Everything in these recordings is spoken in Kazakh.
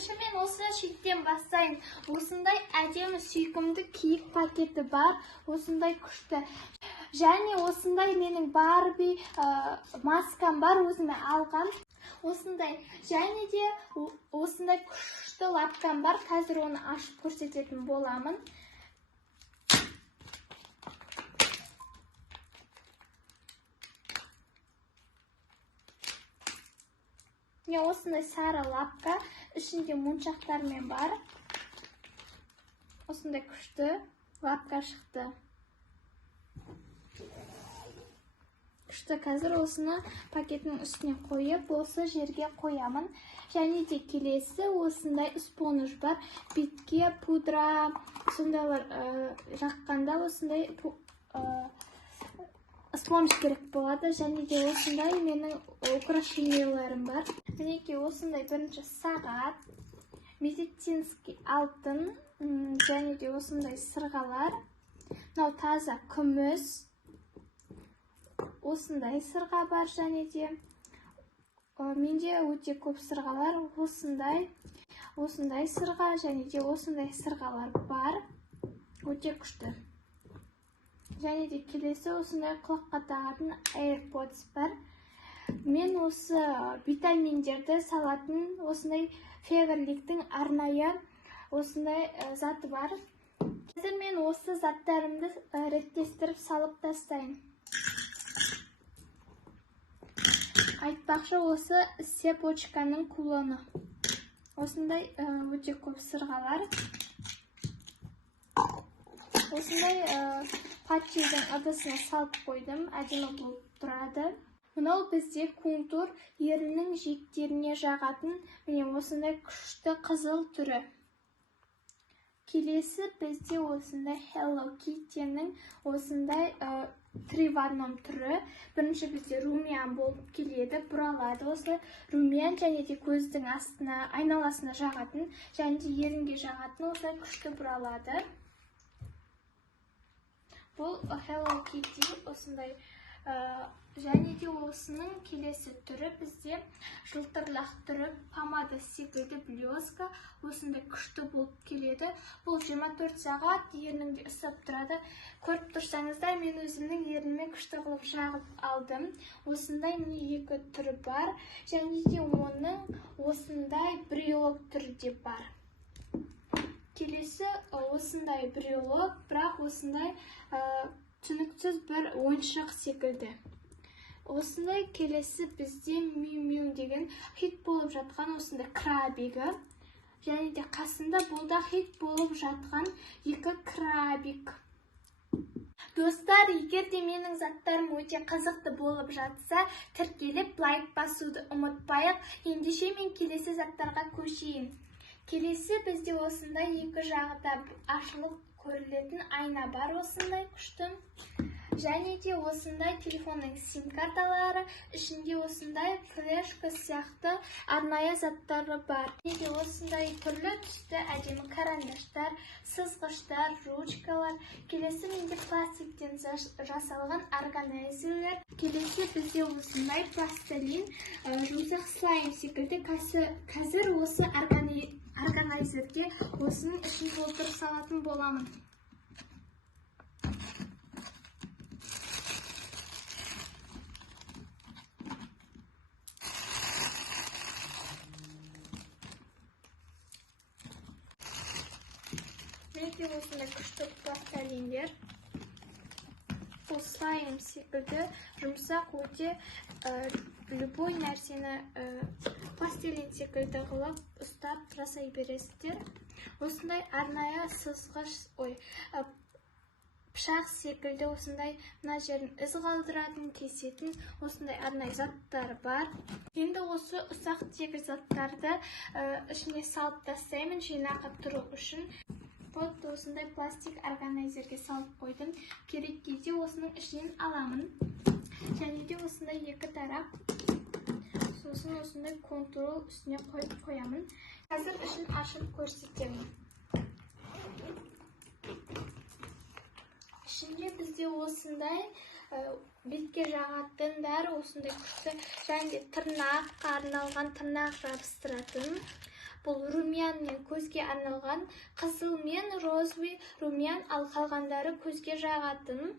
Бірінші мен осы шеттен бастайын. Осындай әдемі сүйкімді киік пакеті бар, осындай күшті. Және осындай менің Барби маскам бар, өзіме алған. Осындай, және де осындай күшті лапкам бар, қазір оны ашып көрсететін боламын. Осындай сары лапка, ішінде моншақтармен бар. Осындай күшті лапка шықты. Күшті, қазір осыны пакеттің үстіне қойып, осы жерге қоямын. Және де келесі осындай спонж бар. Бетке пудра, сондайлар жаққанда осындай спонж керек болады. Және де осындай менің украшенияларым бар. Мінекей осындай бірінші сағат, медицинский алтын, және де осындай сырғалар. Мынау таза күміс. Осындай сырға бар, және де менде өте көп сырғалар, осындай сырға, және де осындай сырғалар бар. Өте күшті. Және де келесі осындай құлаққа тағатын AirPods бар. Мен осы витаминдерді салатын осындай Феверликтің арнайы осындай заты бар. Қазір мен осы заттарымды реттестіріп салып тастайын. Айтпақшы, осы цепочканың кулоны. Осындай өте көп сырғалар. Осындай патчидің ыдысына салып қойдым, әдемі болып тұрады. Мынау бізде контур еріннің жиектеріне жағатын, міне осындай күшті қызыл түрі. Келесі бізде осындай Hello Kitty'нің осындай 3 в 1 түрі. Бірінші бізде румян болып келеді, бұралады. Осы румян және де көздің астына, айналасына жағатын, және де ерінге жағатын осылай күшті бұралады. Бұл Hello Kitty осындай. Және де осының келесі түрі бізде жылтырлақ түрі, помада секілді блеска, осындай күшті болып келеді. Бұл 24 сағат ерініңде ұстап тұрады. Көріп тұрсаңыздар, мен өзімнің ерініме күшті қылып жағып алдым. Осындай екі түрі бар, және де оның осындай брелок түрі де бар. Келесі осындай брелок, бірақ осындай түсініксіз бір ойыншық секілді. Осындай келесі бізде Миу деген хит болып жатқан осындай крабигі. Және де қасында бұл да хит болып жатқан екі крабик. Достар, егер де менің заттарым өте қызықты болып жатса, тіркеліп лайк басуды ұмытпайық. Ендеше мен келесі заттарға көшейін. Келесі бізде осындай екі жағында ашылып көрілетін айна бар, осындай күшті. Және де осындай телефонның сим-карталары, ішінде осындай флешка сияқты арнайы заттары бар. Және де осындай түрлі түсті әдемі карандаштар, сызғыштар, ручкалар. Келесі менде пластиктен жасалған органайзерлер. Келесі бізде осындай пластилин, жұмсақ слайм секілді. Қазір осы органайзерге осының ішін толтырып салатын боламын. Менде осындай күшті пластилиндер. Бұл слайм секілді жұмсақ, өте любой нәрсені пластилин секілді қылып ұстап жасай бересіздер. Осындай арнайы сызғыш, пышақ секілді осындай мына жерін із қалдыратын, кесетін осындай арнайы заттар бар. Енді осы ұсақ тегіс заттарды ішіне салып тастаймын, жинақы тұру үшін. Вот осындай пластик органайзерге салып қойдым. Керек кезде осының ішінен аламын. Және де осындай екі тарап. Сосын осындай контур үстіне қойып қоямын. Қазір ішін ашып көрсетемін. Ішінде бізде осындай бетке жағатын бәрі осындай күшті. Және де тырнаққа арналған тырнақ жабыстыратын. Бұл румян мен көзге арналған, қызыл мен розовый румян, ал қалғандары көзге жағатын.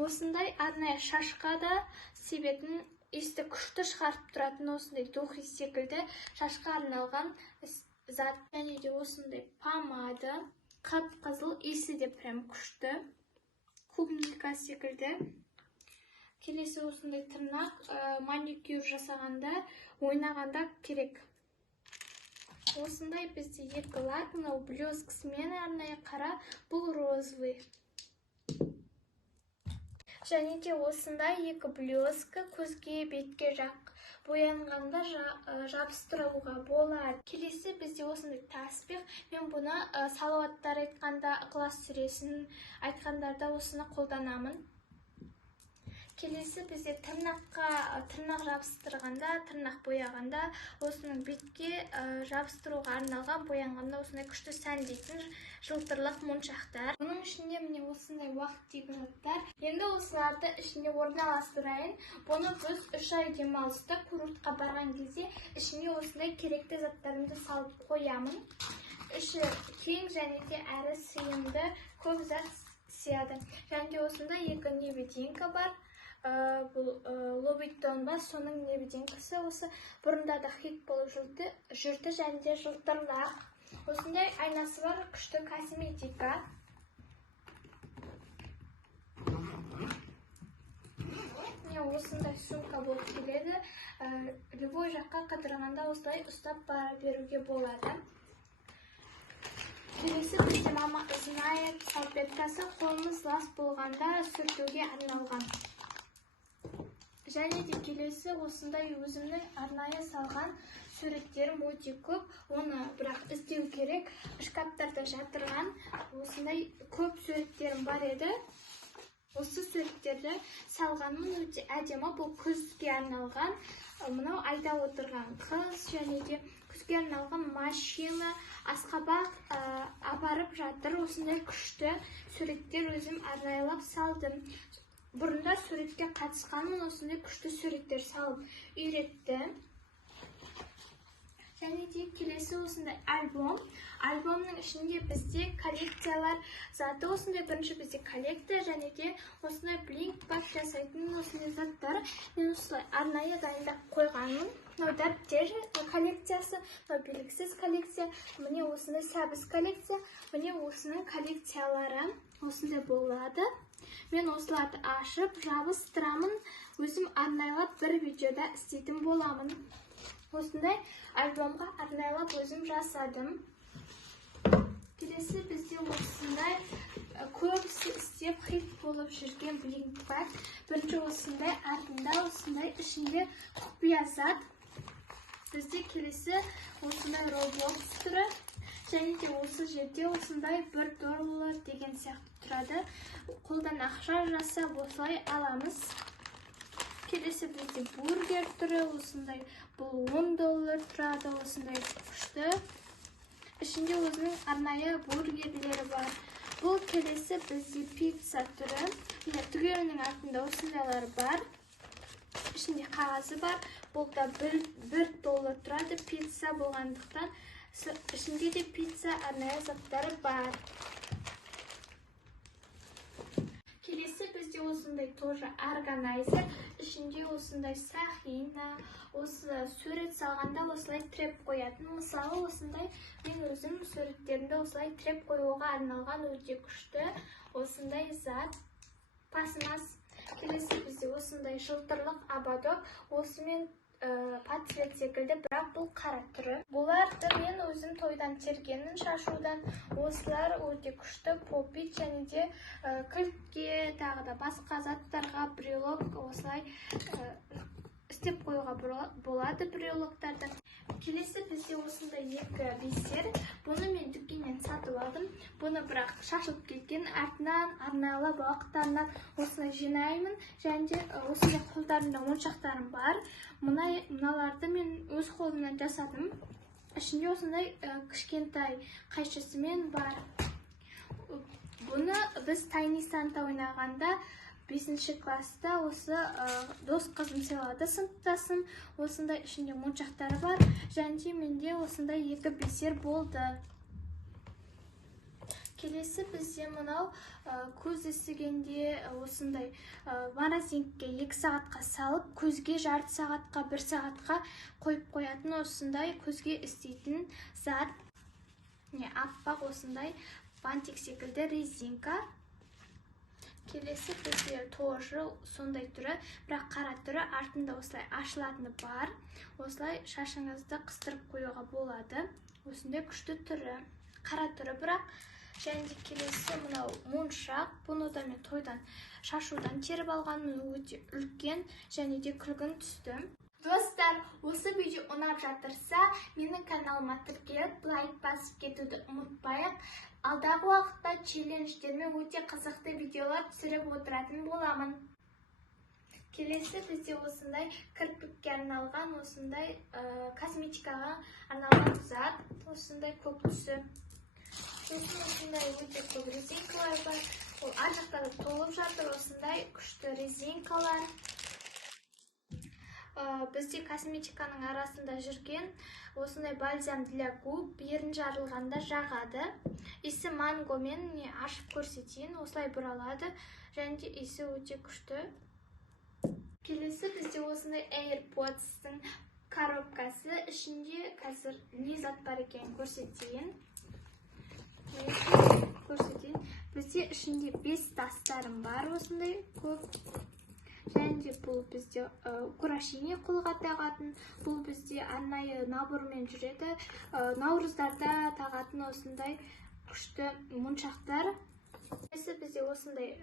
Осындай арнайы шашқа да себетін есті күшті шығарып тұратын осындай духи секілді шашқа арналған зат. Және де осындай помада, қып-қызыл, иісі де прям күшті, клубника секілді. Келесі осындай тырнақ, маникюр жасағанда, ойнағанда керек. Осындай бізде екі лак, мынау блескісімен арнайы қара, бұл розовый. Және де осындай екі блеска көзге, бетке боянғанда жабыстыруға болады. Келесі бізде осындай таспих. Мен бұны салауаттар айтқанда, ықылас сүресін айтқандарда осыны қолданамын. Келесі бізде тырнақ жабыстырғанда, тырнақ бояғанда, осының бетке жабыстыруға арналған, боянғанда осындай күшті сәндейтін жылтырлық моншақтар. Оның ішінде міне осындай уақыт деген заттар. Енді осыларды ішінде орналастырайын. Бұны біз 3 ай демалыста курортқа барған кезде ішіне осындай керекті заттарымды салып қоямын. Іші кең және де әрі сыйымды, көп зат сыяды. Және де осында екі невидимка бар. Бұл Лобитон бар, соның невидимкасы осы бұрында да хит болып жүрді және де жылтырлақ. Осындай айнасы бар, күшті косметика. Осындай сумка болып келеді. Любой жаққа қыдырғанда осылай ұстап бара беруге болады. Келесі бізде мама знает салфеткасы, қолымыз лас болғанда сүртуге арналған. Және де келесі осындай өзімнің арнайы салған суреттерім өте көп. Оны бірақ іздеу керек. Шкаптарда жатырған осындай көп суреттерім бар еді. Осы суреттерді салғанмын, өте әдемі. Бұл күзге арналған, мынау айда отырған қыз, және де күзге арналған машина, асқабақ апарып жатыр. Осындай күшті суреттер өзім арнайлап салдым. Бұрында суретке қатысқанмын, осындай күшті суреттер салып үйретті. Және де келесі осындай альбом. Альбомның ішінде бізде коллекциялар заты, осындай бірінші бізде коллекция, және де осындай блинк-бак жасайтын осындай заттар. Мен осылай арнайы дайындап қойғанмын. Мынау дәптер коллекциясы, мынау белгісіз коллекция, міне осындай сәбіз коллекция, міне осының коллекциялары осындай болады. Мен осыларды ашып, жабыстырамын, өзім арнайлап бір видеода істейтін боламын. Осындай альбомға арнайлап өзім жасадым. Келесі бізде осындай көбісі істеп хит болып жүрген блинк-бак. Бірінші осындай, артында осындай, ішінде құпия зат. Бізде келесі осындай Roblox түрі. Және де осы жерде осындай $1 деген сияқты тұрады. Қолдан ақша жасап осылай аламыз. Келесі бізде бургер түрі, осындай, бұл $10 тұрады, осындай күшті. Ішінде өзінің арнайы бургерлері бар. Бұл келесі бізде пицца түрі. Түгелінің артында осындайлар бар. Ішінде қағазы бар. Бұл да $1 тұрады, пицца болғандықтан. Ішінде де пицца арнайы заттары бар. Келесі бізде осындай тоже органайзер. Ішінде осындай сақина, осы сурет салғанда осылай треп қоятын. Мысалы осындай мен өзім суреттерімді осылай треп қоюға арналған өте күшті осындай зат. Пластмас. Келесі бізде осындай жылтырлық ободок. Осымен патцвет секілді, бірақ бұл қара түрі. Бұларды мен өзім тойдан тергенін шашудан. Осылар өте күшті попит, және де кілтке, тағы да басқа заттарға брелок осылай істеп қоюға болады брелоктарды. Келесі бізде осындай екі бисер. Бұны мен дүкеннен сатып алдым. Бұны бірақ шашылып кеткен, артынан арнайлап уақыттарынан осылай жинаймын. Және де осындай қолдарымда моншақтарым бар. Мыналарды мен өз қолымнан жасадым. Ішінде осындай кішкентай қайшысымен бар. Бұны біз Tiny Santa ойнағанда 5 класста осы дос қызым сыйлады, сыныптасым. Осындай ішінде моншақтары бар, және менде осындай 2 бисер болды. Келесі бізде мынау көз ісігенде осындай морозилкаға 2 сағатқа салып, көзге жарты сағатқа, 1 сағатқа қойып қоятын осындай көзге істейтін зат. Аппақ осындай бантик секілді резинка. Келесі бізде тоже сондай түрі, бірақ қара түрі, артында осылай ашылатыны бар. Осылай шашыңызды қыстырып қоюға болады. Осындай күшті түрі, қара түрі бірақ. Және келесі мынау моншақ. Бұны да мен тойдан шашудан теріп алғанмын, өте үлкен және де күлгін түсті. Достар, осы видео ұнап жатырса, менің каналыма тіркеліп, лайк басып кетуді ұмытпайық. Алдағы уақытта челлендждермен өте қызықты видеолар түсіріп отыратын боламын. Келесі бізде осындай кірпікке арналған, осындай косметикаға арналған зат, осындай көк түсі. Осындай өте көп резинкалар бар. Ол ар жақта да толып жатыр, осындай күшті резинкалар. Бізде косметиканың арасында жүрген осындай бальзам для губ, ерін жарылғанда жағады. Исі мангомен ашып көрсетейін, осылай бұралады, және де исі өте күшті. Келесі бізде осындай AirPods-тың коробкасы. Ішінде қазір не зат бар екенін көрсетейін. Бізде ішінде 5 тастарым бар, осындай көп. Және де бұл бізде украшение қолға тағатын. Бұл бізде арнайы набормен жүреді. Наурыздарда тағатын осындай күшті моншақтар. Бізде осындай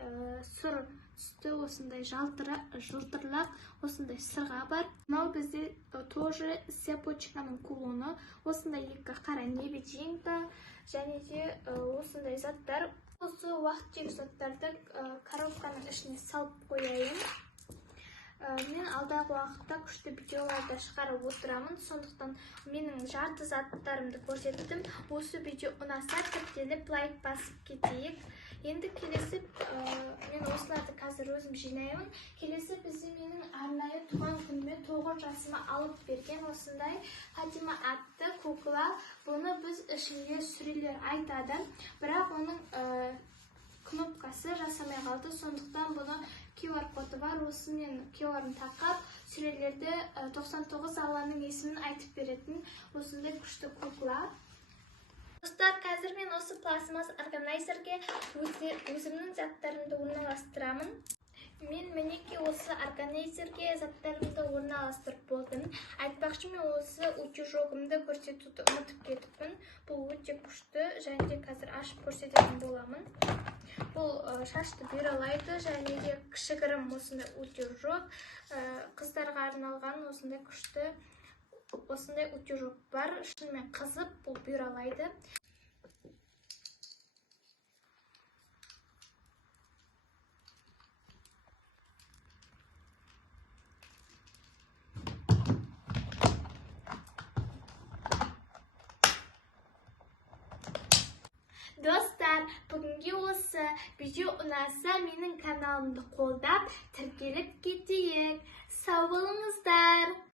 сұр түсті, осындай жылтырлақ, осындай сырға бар. Мынау бізде тоже цепочканың кулоны, осындай 2 қара невидимка, және де осындай заттар. Осы уақыттегі заттарды коробканың ішіне салып қояйын. Мен алдағы уақытта күшті видеоларды шығарып отырамын, сондықтан менің жарты заттарымды көрсеттім. Осы видео ұнаса, тіркеліп лайк басып кетейік. Енді келесі, мен осыларды қазір өзім жинаймын. Келесі бізде менің арнайы туған күніме 9 жасыма алып берген осындай Фатима атты кукла. Бұны біз ішінде сүрелер айтады, бірақ оның кнопкасы жасамай қалды, сондықтан бұны QR коды бар. Осы мен QR-ын тақап, сүрелерді 99 Алланың есімін айтып беретін осындай күшті кукла. Достар, қазір мен осы пластмасс органайзерге өзімнің заттарымды орналастырамын. Мен мінеки осы органайзерге заттарымды орналастырып болдым. Айтпақшы, мен осы утюжогымды көрсетуді ұмытып кетіппін. Бұл өте күшті, және де қазір ашып көрсететін боламын. Бұл шашты бұралайды, және де кішігірім осындай утюжог, қыздарға арналған осындай күшті осындай утюжок бар. Шынымен қызып, бұл бұралайды. Достар, бүгінге осы видео ұнаса, менің каналымды қолдап, тіркеліп кетейік. Сау болыңыздар!